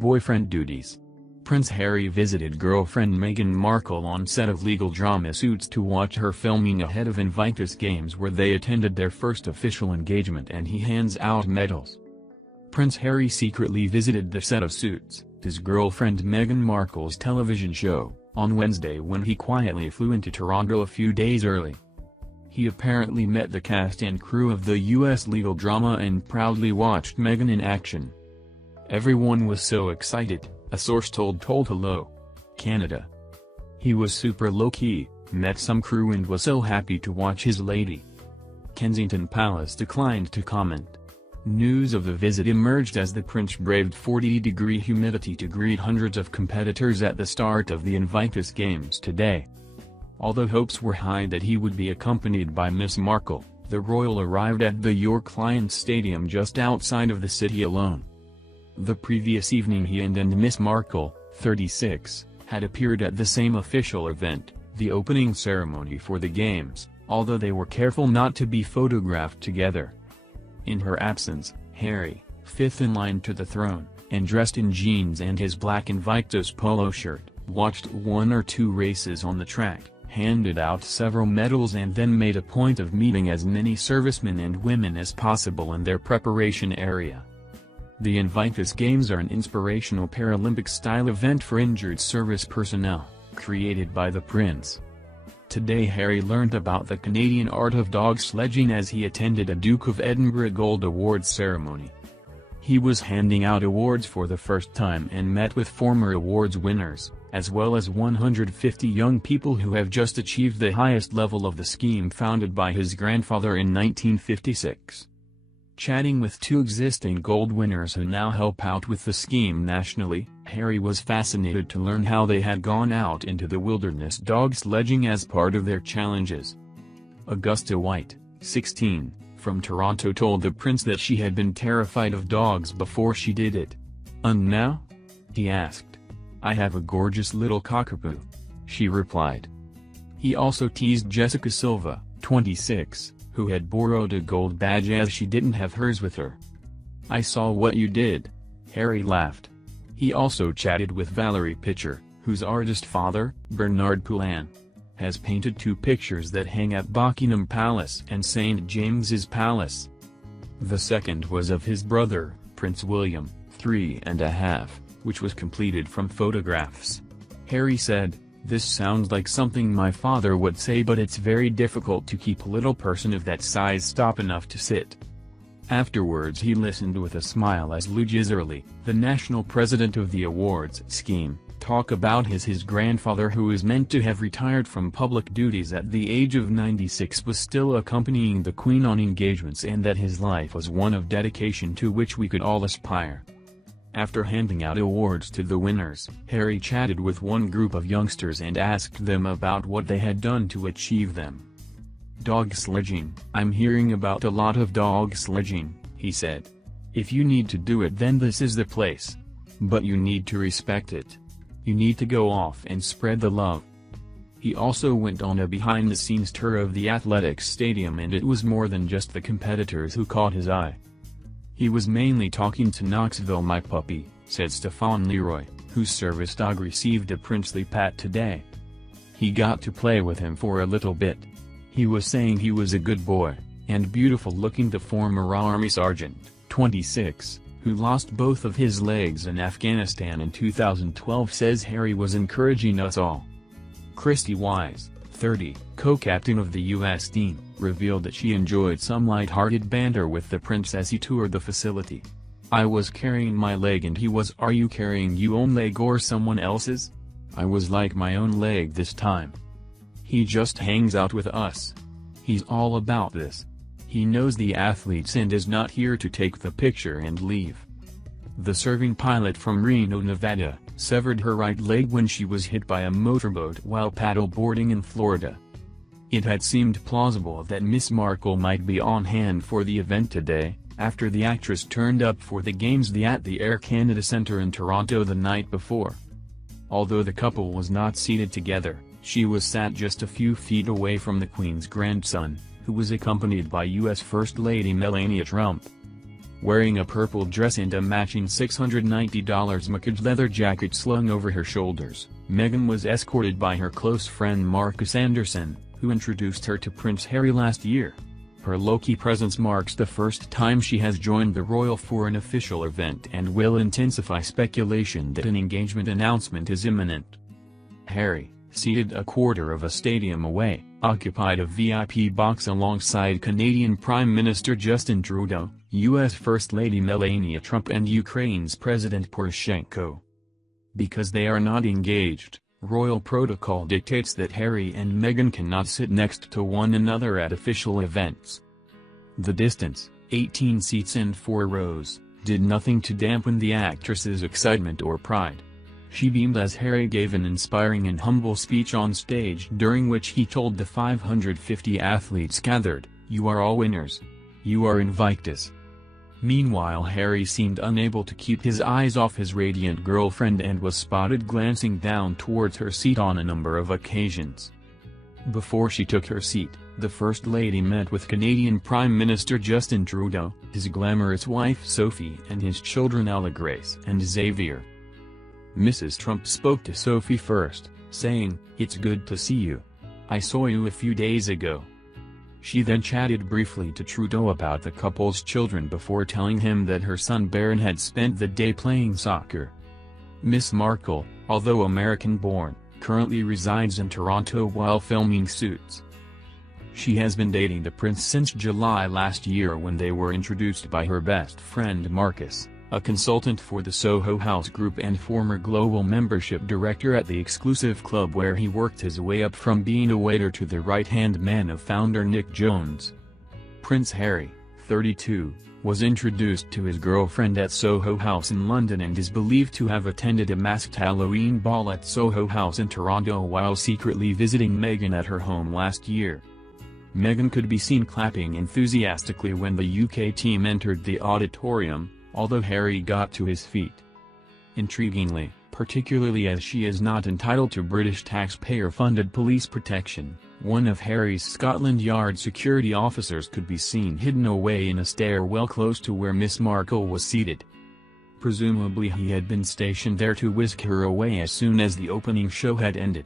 Boyfriend duties. Prince Harry visited girlfriend Meghan Markle on set of legal drama Suits to watch her filming ahead of Invictus Games, where they attended their first official engagement, and he hands out medals. Prince Harry secretly visited the set of Suits, his girlfriend Meghan Markle's television show, on Wednesday when he quietly flew into Toronto a few days early. He apparently met the cast and crew of the US legal drama and proudly watched Meghan in action. "Everyone was so excited," a source told Hello Canada. "He was super low-key, met some crew and was so happy to watch his lady." Kensington Palace declined to comment. News of the visit emerged as the prince braved 40-degree humidity to greet hundreds of competitors at the start of the Invictus Games today. Although hopes were high that he would be accompanied by Miss Markle, the royal arrived at the York Lions Stadium just outside of the city alone. The previous evening he and Miss Markle, 36, had appeared at the same official event, the opening ceremony for the Games, although they were careful not to be photographed together. In her absence, Harry, fifth in line to the throne, and dressed in jeans and his black Invictus polo shirt, watched one or two races on the track, handed out several medals, and then made a point of meeting as many servicemen and women as possible in their preparation area. The Invictus Games are an inspirational Paralympic-style event for injured service personnel, created by the prince. Today Harry learned about the Canadian art of dog sledging as he attended a Duke of Edinburgh Gold Awards ceremony. He was handing out awards for the first time and met with former awards winners, as well as 150 young people who have just achieved the highest level of the scheme founded by his grandfather in 1956. Chatting with two existing gold winners who now help out with the scheme nationally, Harry was fascinated to learn how they had gone out into the wilderness dog sledging as part of their challenges. Augusta White, 16, from Toronto told the prince that she had been terrified of dogs before she did it. "And now?" he asked. "I have a gorgeous little cockapoo," she replied. He also teased Jessica Silva, 26, who had borrowed a gold badge as she didn't have hers with her. "I saw what you did," Harry laughed. He also chatted with Valerie Pitcher, whose artist father, Bernard Poulin, has painted two pictures that hang at Buckingham Palace and St. James's Palace. The second was of his brother, Prince William, 3½, which was completed from photographs. Harry said, "This sounds like something my father would say, but it's very difficult to keep a little person of that size stop enough to sit." Afterwards he listened with a smile as Lou Giserli, the national president of the awards scheme, talked about his grandfather, who is meant to have retired from public duties at the age of 96, was still accompanying the Queen on engagements, and that his life was one of dedication to which we could all aspire. After handing out awards to the winners, Harry chatted with one group of youngsters and asked them about what they had done to achieve them. "Dog sledging, I'm hearing about a lot of dog sledging," he said. "If you need to do it, then this is the place. But you need to respect it. You need to go off and spread the love." He also went on a behind-the-scenes tour of the athletics stadium, and it was more than just the competitors who caught his eye. "He was mainly talking to Knoxville, my puppy," said Stefan Leroy, whose service dog received a princely pat today. "He got to play with him for a little bit. He was saying he was a good boy, and beautiful looking." The former Army Sergeant, 26, who lost both of his legs in Afghanistan in 2012, says Harry was encouraging us all. Christy Wise, 30, co-captain of the U.S. team, revealed that she enjoyed some light-hearted banter with the prince as he toured the facility. "I was carrying my leg and he was, 'Are you carrying your own leg or someone else's?' I was like, 'My own leg this time.' He just hangs out with us. He's all about this. He knows the athletes and is not here to take the picture and leave." The serving pilot from Reno, Nevada, severed her right leg when she was hit by a motorboat while paddle boarding in Florida. It had seemed plausible that Miss Markle might be on hand for the event today, after the actress turned up for the Games at the Air Canada Centre in Toronto the night before. Although the couple was not seated together, she was sat just a few feet away from the Queen's grandson, who was accompanied by U.S. First Lady Melania Trump. wearing a purple dress and a matching $690 maquillage leather jacket slung over her shoulders. Meghan was escorted by her close friend Marcus Anderson, who introduced her to Prince Harry last year. Her low-key presence marks the first time she has joined the royal for an official event and will intensify speculation that an engagement announcement is imminent. Harry, seated a quarter of a stadium away, occupied a VIP box alongside Canadian Prime Minister Justin Trudeau, U.S. First Lady Melania Trump and Ukraine's President Poroshenko. Because they are not engaged, royal protocol dictates that Harry and Meghan cannot sit next to one another at official events. The distance, 18 seats and 4 rows, did nothing to dampen the actress's excitement or pride. She beamed as Harry gave an inspiring and humble speech on stage during which he told the 550 athletes gathered, "You are all winners. You are Invictus." Meanwhile, Harry seemed unable to keep his eyes off his radiant girlfriend and was spotted glancing down towards her seat on a number of occasions. Before she took her seat, the First Lady met with Canadian Prime Minister Justin Trudeau, his glamorous wife Sophie and his children Ella Grace and Xavier. Mrs. Trump spoke to Sophie first, saying, "It's good to see you. I saw you a few days ago." She then chatted briefly to Trudeau about the couple's children before telling him that her son Baron had spent the day playing soccer. Miss Markle, although American-born, currently resides in Toronto while filming Suits. She has been dating the prince since July last year when they were introduced by her best friend Marcus, a consultant for the Soho House Group and former global membership director at the exclusive club where he worked his way up from being a waiter to the right-hand man of founder Nick Jones. Prince Harry, 32, was introduced to his girlfriend at Soho House in London and is believed to have attended a masked Halloween ball at Soho House in Toronto while secretly visiting Meghan at her home last year. Meghan could be seen clapping enthusiastically when the UK team entered the auditorium, although Harry got to his feet. Intriguingly, particularly as she is not entitled to British taxpayer-funded police protection, one of Harry's Scotland Yard security officers could be seen hidden away in a stairwell close to where Miss Markle was seated. Presumably he had been stationed there to whisk her away as soon as the opening show had ended.